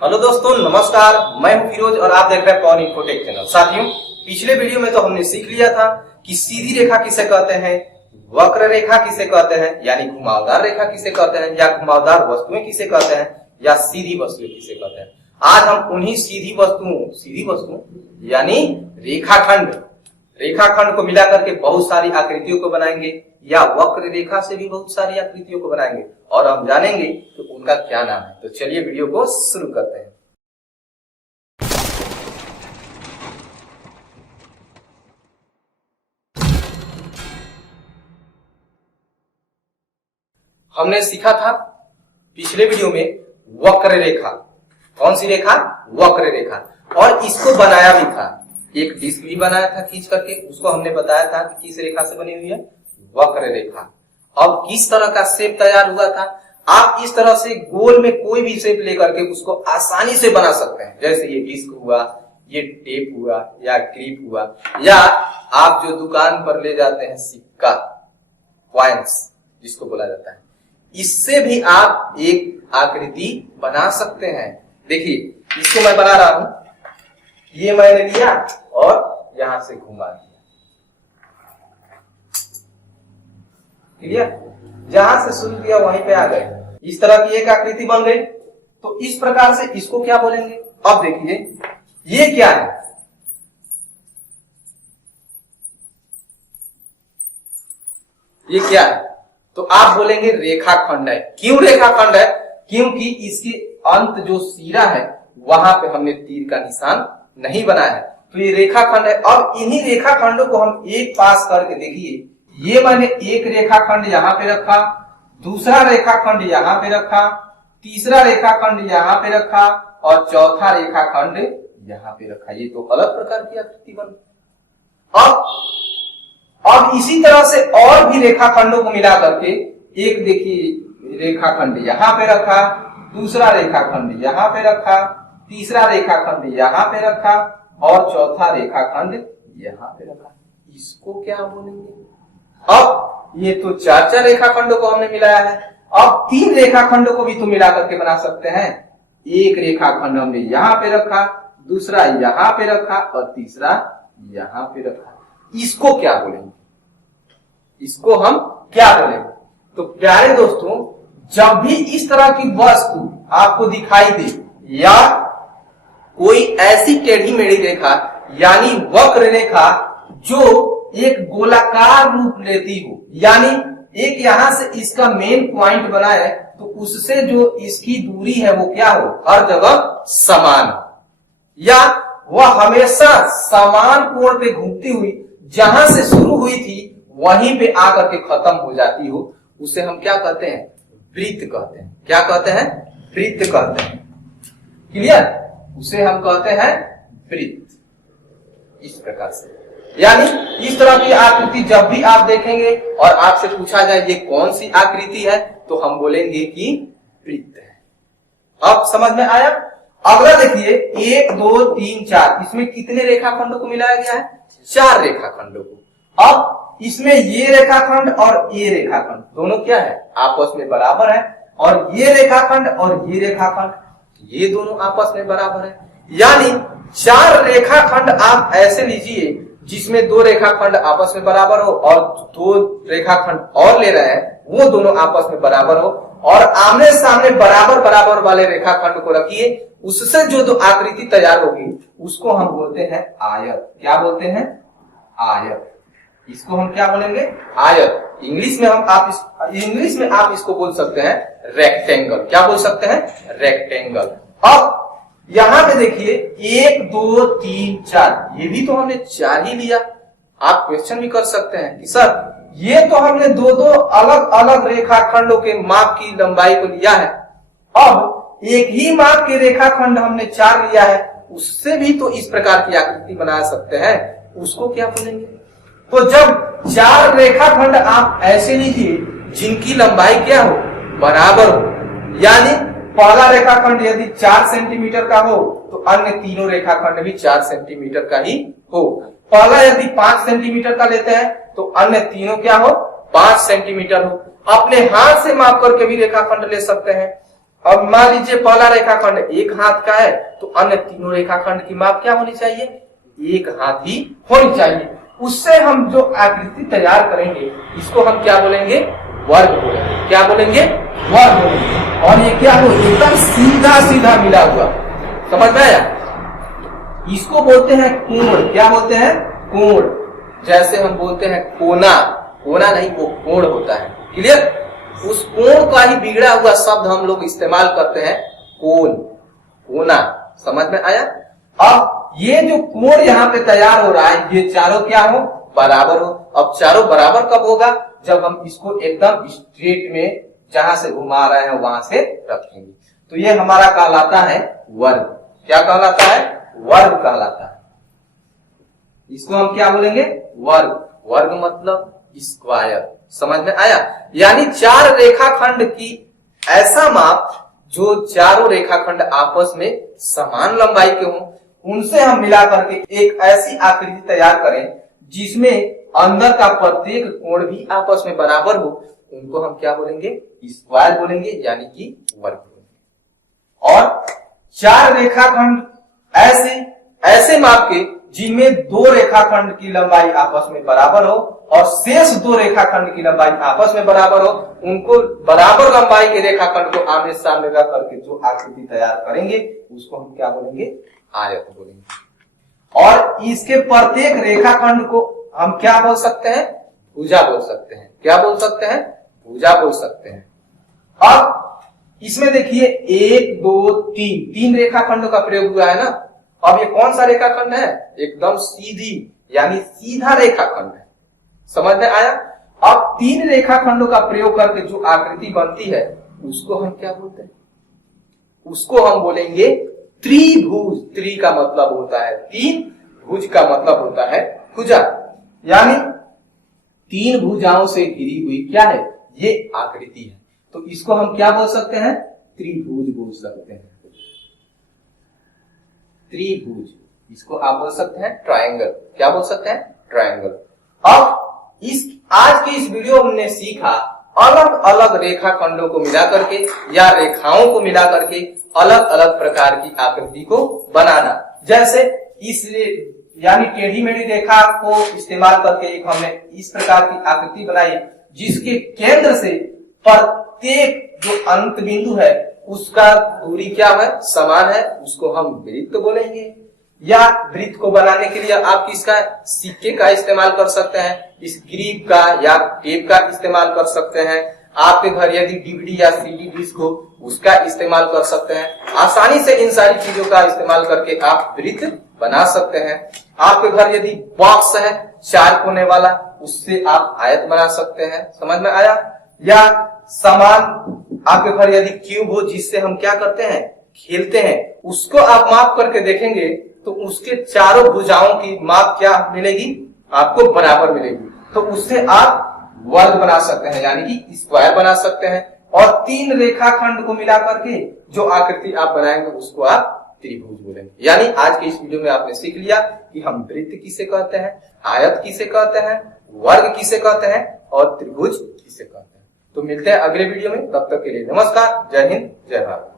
Hello दोस्तों, नमस्कार। मैं हूं फिरोज और आप देख रहे हैं पवन इन्फोटेक चैनल। साथियों, पिछले वीडियो में तो हमने सीख लिया था कि सीधी रेखा किसे कहते हैं, वक्र रेखा किसे कहते हैं यानी घुमावदार रेखा किसे कहते हैं, या घुमावदार वस्तुएं किसे कहते हैं, या सीधी वस्तुएं किसे कहते हैं। आज हम उन्हीं सीधी वस्तुओं यानी रेखाखंड को मिलाकर के बहुत सारी आकृतियों को बनाएंगे, या वक्र रेखा से भी बहुत सारी आकृतियों को बनाएंगे और हम जानेंगे कि उनका क्या नाम है। तो चलिए वीडियो को शुरू करते हैं। हमने सीखा था पिछले वीडियो में वक्र रेखा। कौन सी रेखा? वक्र रेखा। और इसको बनाया भी था, एक डिस्क भी बनाया था खींच करके, उसको हमने बताया था कि किस रेखा से बनी हुई है, वक्र रेखा। अब किस तरह का शेप तैयार हुआ था, आप इस तरह से गोल में कोई भी शेप लेकर के उसको आसानी से बना सकते हैं। जैसे ये डिस्क हुआ, ये टेप हुआ, या क्लिप हुआ, या आप जो दुकान पर ले जाते हैं सिक्का, कॉइंस जिसको बोला जाता है, इससे भी आप एक आकृति बना सकते हैं। देखिए, इसको मैं बना रहा हूं, ये मैंने लिया और यहां से घुमा दिया। क्लियर? जहां से शुरू किया वहीं पे आ गए। इस तरह की एक आकृति बन गई। तो इस प्रकार से इसको क्या बोलेंगे? अब देखिए, ये क्या है? ये क्या है? तो आप बोलेंगे रेखाखंड है। क्यों रेखाखंड है? क्योंकि इसके अंत जो सिरा है वहां पे हमने तीर का निशान नहीं बनाया है, तो ये रेखाखंड है। अब इन्हीं रेखाखंडों को हम एक पास करके देखिए, ये मैंने एक रेखाखंड यहां पे रखा, दूसरा रेखाखंड यहां पे रखा, तीसरा रेखाखंड यहां पे रखा और चौथा रेखाखंड यहां पे रखा। ये तो अलग प्रकार की आकृति बन। अब इसी तरह से और भी रेखाखंडों को मिला करके, एक देखिए रेखाखंड यहां पे रखा, दूसरा रेखाखंड यहां पे रखा, तीसरा रेखाखंड यहां पे रखा और चौथा रेखाखंड यहां पे रखा। इसको क्या बोलेंगे? अब ये तो चार रेखाखंडों को हमने मिलाया है। अब तीन रेखाखंडों को भी तो मिला करके बना सकते हैं। एक रेखाखंड हमने यहां पे रखा, दूसरा यहां पे रखा और तीसरा यहां पे रखा। इसको क्या बोलेंगे? इसको हम क्या बोलेंगे? तो प्यारे दोस्तों, जब भी इस तरह की वस्तु आपको दिखाई दे, या कोई ऐसी टेढ़ी मेढ़ी रेखा यानी वक्र रेखा जो एक गोलाकार रूप लेती हो, यानी एक यहां से इसका मेन पॉइंट बना है, तो उससे जो इसकी दूरी है वो क्या हो, हर जगह समान हो, या वह हमेशा समान कोण पे घूमती हुई जहां से शुरू हुई थी वहीं पे आकर के खत्म हो जाती हो, उसे हम क्या कहते हैं? वृत्त कहते हैं। क्या कहते हैं? वृत्त कहते हैं। क्लियर? उसे हम कहते हैं वृत्त। इस प्रकार से, यानी इस तरह की आकृति जब भी आप देखेंगे और आपसे पूछा जाए ये कौन सी आकृति है, तो हम बोलेंगे कि वृत्त है। अब समझ में आया? अगला देखिए, 1 2 3 4, इसमें कितने रेखाखंडों को मिलाया गया है? 4 रेखाखंडों को। अब इसमें ये रेखाखंड और ये रेखाखंड दोनों क्या है? आपस में बराबर है। और ये रेखाखंड और ये रेखाखंड ये दोनों आपस में बराबर है। यानी 4 रेखाखंड आप ऐसे लीजिए जिसमें 2 रेखाखंड आपस में बराबर हो और 2 रेखाखंड और ले रहे हैं वो दोनों आपस में बराबर हो, और आमने सामने बराबर बराबर वाले रेखाखंड को रखिए, उससे जो 2 आकृति तैयार होगी उसको हम बोलते हैं आयत। क्या बोलते हैं? आयत। इसको हम क्या बोलेंगे? आयत। इंग्लिश में आप इसको बोल सकते हैं रेक्टेंगल। क्या बोल सकते हैं? रेक्टेंगल। अब यहां पे देखिए 1 2 3 4, ये भी तो हमने 4 ही लिया। आप क्वेश्चन भी कर सकते हैं कि सर ये तो हमने 2 अलग अलग रेखाखंडों के माप की लंबाई को लिया है, अब एक ही माप के रेखाखंड हमने 4 लिया है, उससे भी तो इस प्रकार की आकृति बना सकते हैं। उसको क्या बोलेंगे? तो जब 4 रेखाखंड आप ऐसे लीजिए जिनकी लंबाई क्या हो? बराबर हो, यानी पहला रेखाखंड यदि 4 सेंटीमीटर का हो तो अन्य तीनों रेखाखंड भी 4 सेंटीमीटर का ही हो। पहला यदि 5 सेंटीमीटर का लेते हैं तो अन्य तीनों क्या हो? 5 सेंटीमीटर हो। अपने हाथ से माप करके भी रेखाखंड ले सकते हैं। अब मान लीजिए पहला रेखाखंड एक हाथ का है तो अन्य तीनों रेखाखंड की माप क्या होनी चाहिए, एक हाथ ही होनी चाहिए। उससे हम जो आकृति तैयार करेंगे इसको हम क्या बोलेंगे, वर्ग बोलेंगे। क्या बोलेंगे, वर्ग बोलेंगे। और ये क्या हो, एकदम सीधा सीधा मिला हुआ, समझ में आया। इसको बोलते हैं कोण। क्या बोलते हैं, कोण। जैसे हम बोलते हैं कोना, कोना नहीं वो कोण होता है। क्लियर। उस कोण का ही बिगड़ा हुआ शब्द हम लोग इस्तेमाल करते हैं कोण, कोना। समझ में आया। अब ये जो कोण यहाँ पे तैयार हो रहा है ये चारों क्या हो, बराबर हो। अब चारों बराबर कब होगा, जब हम इसको एकदम स्ट्रेट में जहां से घुमा रहे हैं वहां से रखेंगे। तो ये हमारा कहलाता है वर्ग। क्या कहलाता है, वर्ग कहलाता है। इसको हम क्या बोलेंगे, वर्ग। वर्ग मतलब स्क्वायर। समझ में आया। यानी चार रेखाखंड की ऐसा माप जो चारों रेखाखंड आपस में समान लंबाई के हों, उनसे हम मिला करके एक ऐसी आकृति तैयार करें जिसमें अंदर का प्रत्येक कोण भी आपस में बराबर हो, उनको हम क्या बोलेंगे, स्क्वायर बोलेंगे, यानी कि वर्ग बोलेंगे। और चार रेखाखंड ऐसे माप के जिनमें दो रेखाखंड की लंबाई आपस में बराबर हो और शेष दो रेखाखंड की लंबाई आपस में बराबर हो, उनको बराबर लंबाई के रेखाखंड को आमने सामने रख करके जो आकृति तैयार करेंगे उसको हम क्या बोलेंगे, आयत बोलेंगे। और इसके प्रत्येक रेखाखंड को हम क्या बोल सकते हैं, भुजा बोल सकते हैं। क्या बोल सकते हैं, भुजा बोल सकते हैं। अब इसमें देखिए 1 2 3 तीन रेखाखंडों का प्रयोग हुआ है ना। अब ये कौन सा रेखाखंड है, एकदम सीधी यानी सीधा रेखाखंड है। समझ में आया। अब तीन रेखाखंडों का प्रयोग करके जो आकृति बनती है उसको हम क्या बोलते हैं, उसको हम बोलेंगे त्रिभुज। त्रि का मतलब होता है तीन, भुज का मतलब होता है भुजा। यानी तीन भुजाओं से घिरी हुई क्या है, ये आकृति है। तो इसको हम क्या बोल सकते हैं, त्रिभुज बोल सकते हैं। त्रिभुज, इसको आप बोल सकते हैं ट्रायंगल। क्या बोल सकते हैं, ट्रायंगल। अब आज की इस वीडियो में हमने सीखा अलग अलग रेखाखंडों को मिला करके या रेखाओं को मिला करके अलग अलग प्रकार की आकृति को बनाना। जैसे इस यानी टेढ़ी मेढ़ी रेखा को इस्तेमाल करके एक हमने इस प्रकार की आकृति बनाई जिसके केंद्र से प्रत्येक जो अंत बिंदु है उसका दूरी क्या है, समान है, उसको हम वृत्त बोलेंगे। या वृत्त को बनाने के लिए आप किसका, सिक्के का इस्तेमाल कर सकते हैं, इस ग्रीप का या टेप का इस्तेमाल कर सकते हैं। आपके घर यदि डीवीडी या सीडी डिस्क हो उसका इस्तेमाल कर सकते हैं। आसानी से इन सारी चीजों का इस्तेमाल करके आप वृत्त बना सकते हैं। आपके घर यदि बॉक्स है 4 कोने वाला, उससे आप आयत बना सकते हैं। समझ में आया। या सामान आपके घर यदि क्यूब हो जिससे हम क्या करते हैं, खेलते हैं, उसको आप माप करके देखेंगे तो उसके चारों भुजाओं की माप क्या मिलेगी, आपको बराबर मिलेगी। तो उससे आप वर्ग बना सकते हैं यानी कि स्क्वायर बना सकते हैं। और तीन रेखाखंड को मिला करके जो आकृति आप बनाएंगे उसको आप त्रिभुज बोलेंगे। यानी आज के इस वीडियो में आपने सीख लिया कि हम वृत्त किसे कहते हैं, आयत किसे कहते हैं, वर्ग किसे कहते हैं और त्रिभुज किसे कहते हैं। तो मिलते हैं अगले वीडियो में, तब तक के लिए नमस्कार, जय हिंद, जय भारत।